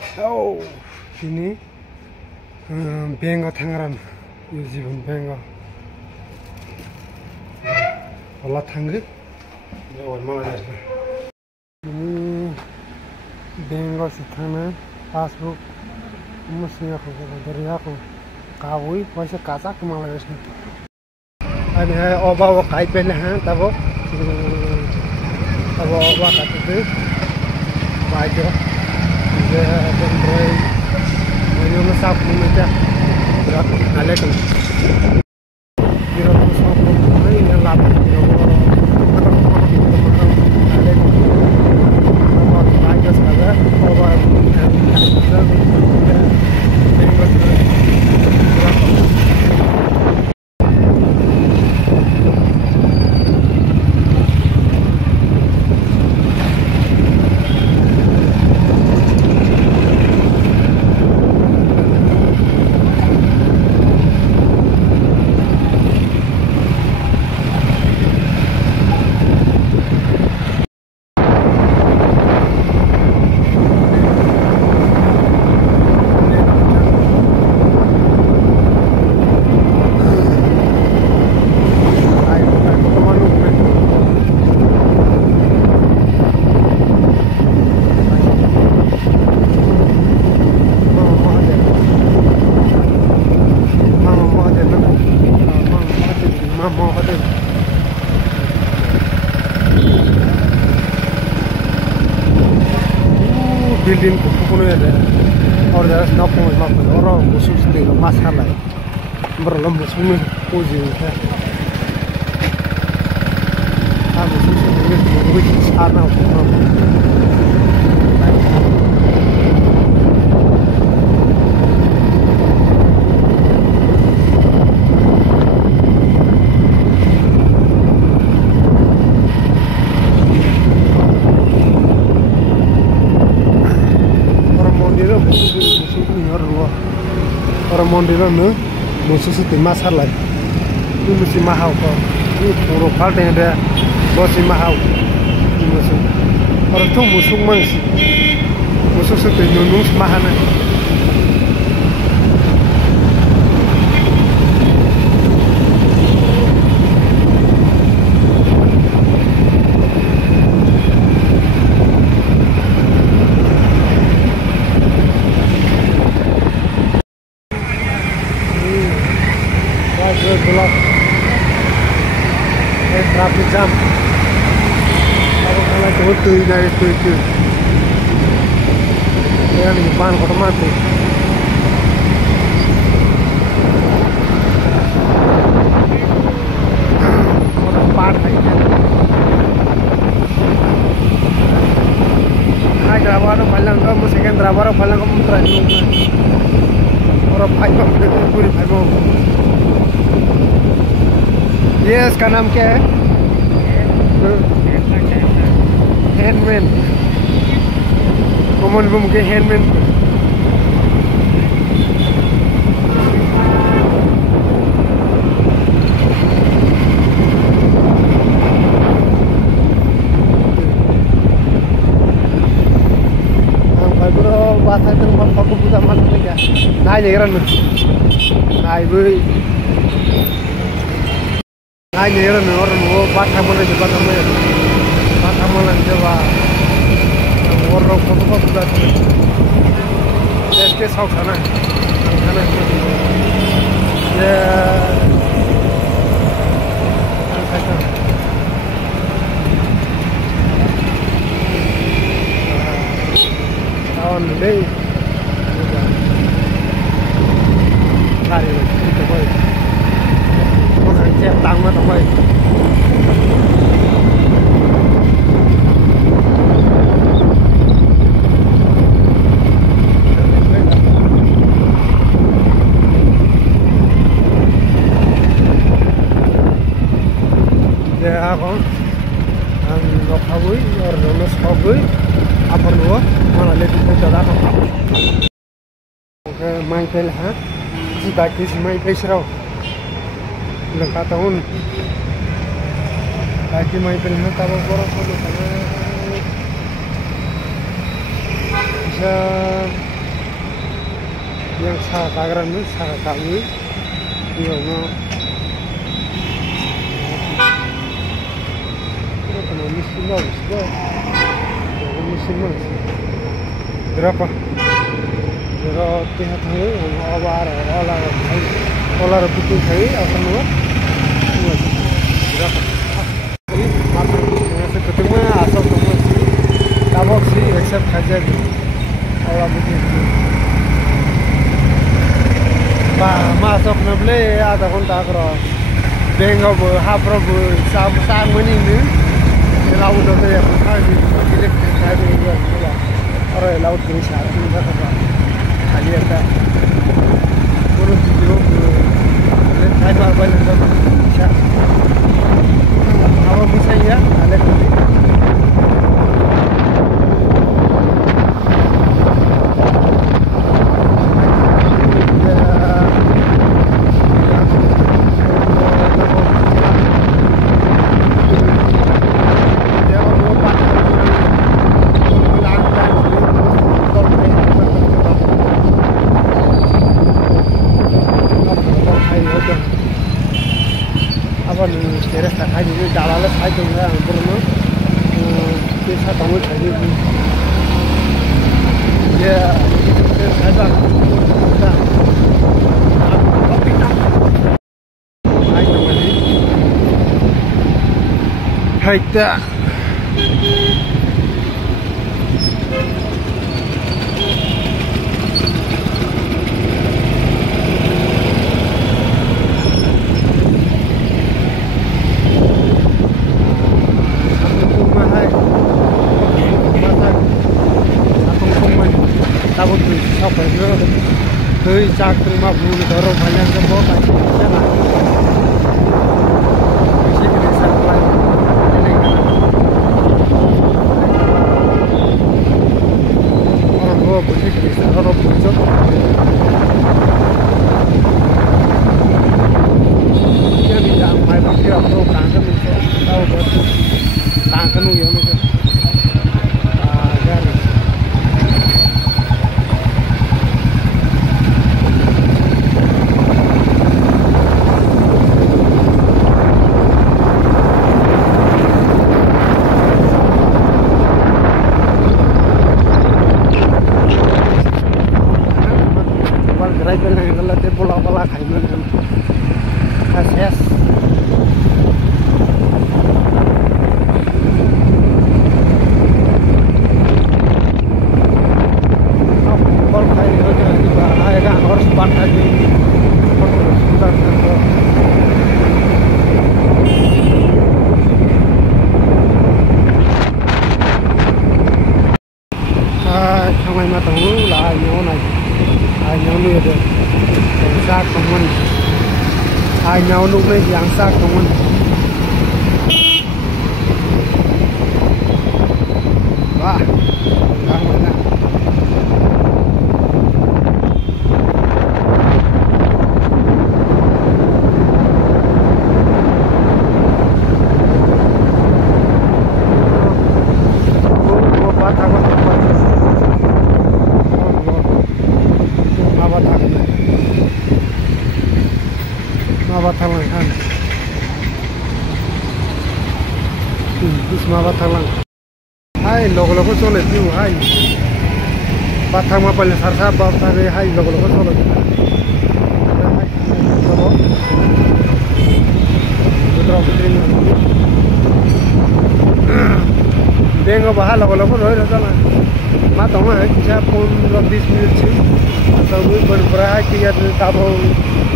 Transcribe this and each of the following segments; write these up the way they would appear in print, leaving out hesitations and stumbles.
Oh, ini Benga Tangerang, New Zealand Benga. Allah Tangri, jauh mana ni? Ini Benga Sithana, passbook, mesti aku dari aku kawui, masih kaca kemana ni? Ada oba kai pelahan, tabo oba kata tu, baca. Android, ini masuk meja, Alexa. Kira masuk ini yang lama, building kumpul ada, orang dah nak orang musuh sendiri masalah, berlalu musuh puji, musuh sendiri mungkin sana orang mondiran ni musuh sih masalah, ini mesti mahal kok, ini puro kali ada mesti mahal, ini musuh, orang tu musuh sih nunus mahal ni. Gelap, traffic jam. Aku kalau tu tu ini tu, yang ni pan kotor mati. Kotor pan lagi. Hai driver palang kamu second driver palang kamu terakhir. Orang भाई को पूरी भाई को ये इसका नाम क्या है? हैंडमैन कॉमन रूम के हैंडमैन बात है तो aku buta malam ni kan naik ni kan naik beri naik ni kan orang वो बात हम लोग जब बात हम लोग जब orang foto buta जैसे शौक है ना ये Đây này tuyệt vời con hàng xe tăng mà thôi ya con ang ngọc hawui or nos hawui apa lu mana lebih mudah dah main pel ha si bagi si main pel serau lekat tahun bagi main pel ha tahu korang perlu kana bisa yang sagranu kami ini mesin berapa? Kalau pihak ini olah butuh saya akan buat berapa? Ini masih ketemu asal semua sih, tabok sih, except saja tu olah butuh. Masuk nabla ada kontak roh, bengkok hapro sang menindu. Laut itu ya, kami pilih kami juga, orang laut ini syarat ini apa? Kali ada, kalau video, saya mau balik ke Malaysia. Awak bisa ya, ada kali. Haita cak terima bulu dorong banyak ke bawah banyak sana isi desa lain orang tua bersih desa orang pucuk dia tidak main pakai apa kangen itu tahu betul kangen itu yang itu nhau lúc này giang sát không anh wah đang mana Batang hai logo solo tiu hai batang ma pale sarsa batang hai logo solo dengo bahal logo roi rasa ma toma hai kisah 15 minit sih atau berberapa kia tabo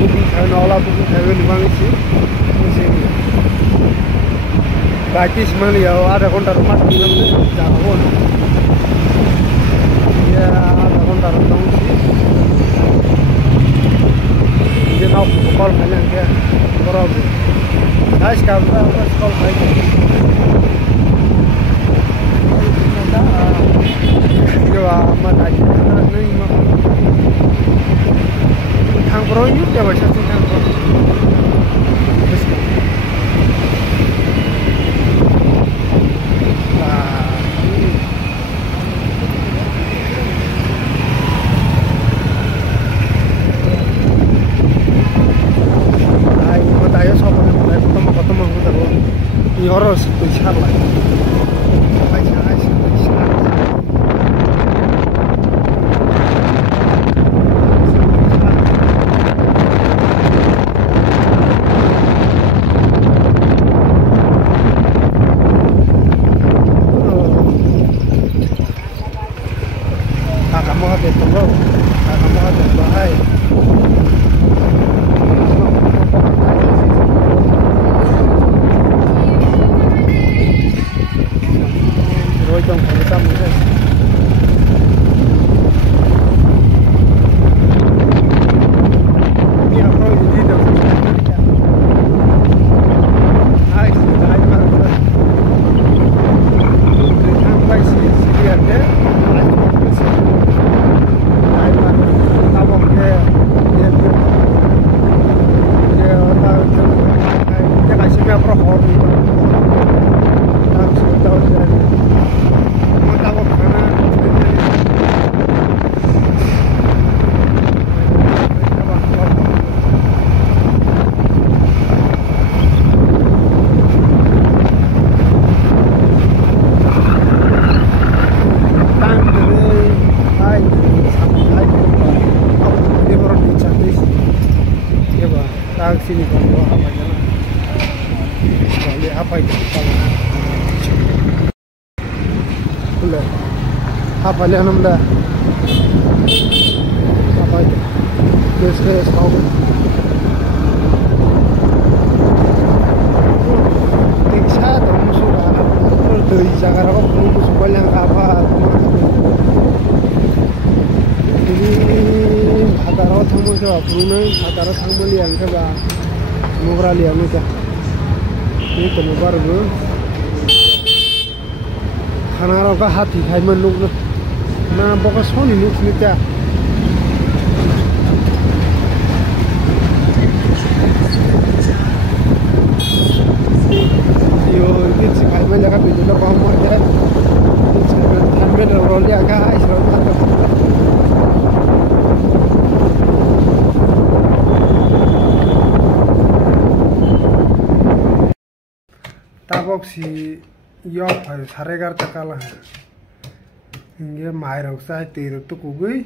booking kai nola booking kai limang sih Batis mana ya ada kontar rumah jangan ya ada kontar rumah sih dia mau call banyak ya berapa guys kamera call banyak dia amat aja nih mah thang pro ini dia bahasa thang pro yoros pecharla. Kamu ada tunggu, kamu ada bahaya. Rojong kita mungkin. Ini apa ini dah? Hai, hai mana? Sampai sini ada. Sini kalau apa jalan, boleh apa itu kalau, boleh apa lihat namanya, apa itu, biasa tahu, tingsa atau musuh kalau dari Jakarta kalau musuh banyak apa, ini Hataro thamu coba, Brunei Hataro thamu liang coba. Mugra lihat macam ini tempat baru, karena orang hati hai menuk, nah pokok soni nuk senika. Yo, ini sih hai men jaga pintu dah kamu aja, sambil roll dia guys, roll. Tabok si yok hay 11:30 kala inge mairok sai tero to kugui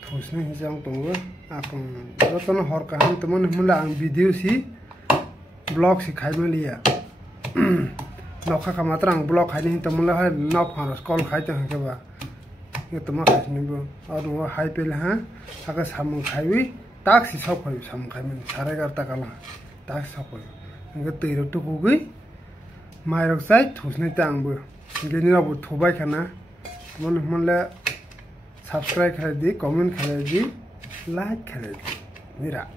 thosne hijang tongo akon jotono hor kahan tomon mula ang video si blog si khaima liya nokha ka matra ang blog khaini tomula ha nok haros call khaite hangeba ye toma khaini bo aru hai pel ha aga samung khaiwi tak si sok khoi samung khaimen 11:30 kala tak sok khoi inge tero to kugui Mairok sai thusne tangbo geni rabu thubai khana mon subscribe khare di comment khare di like khare di mira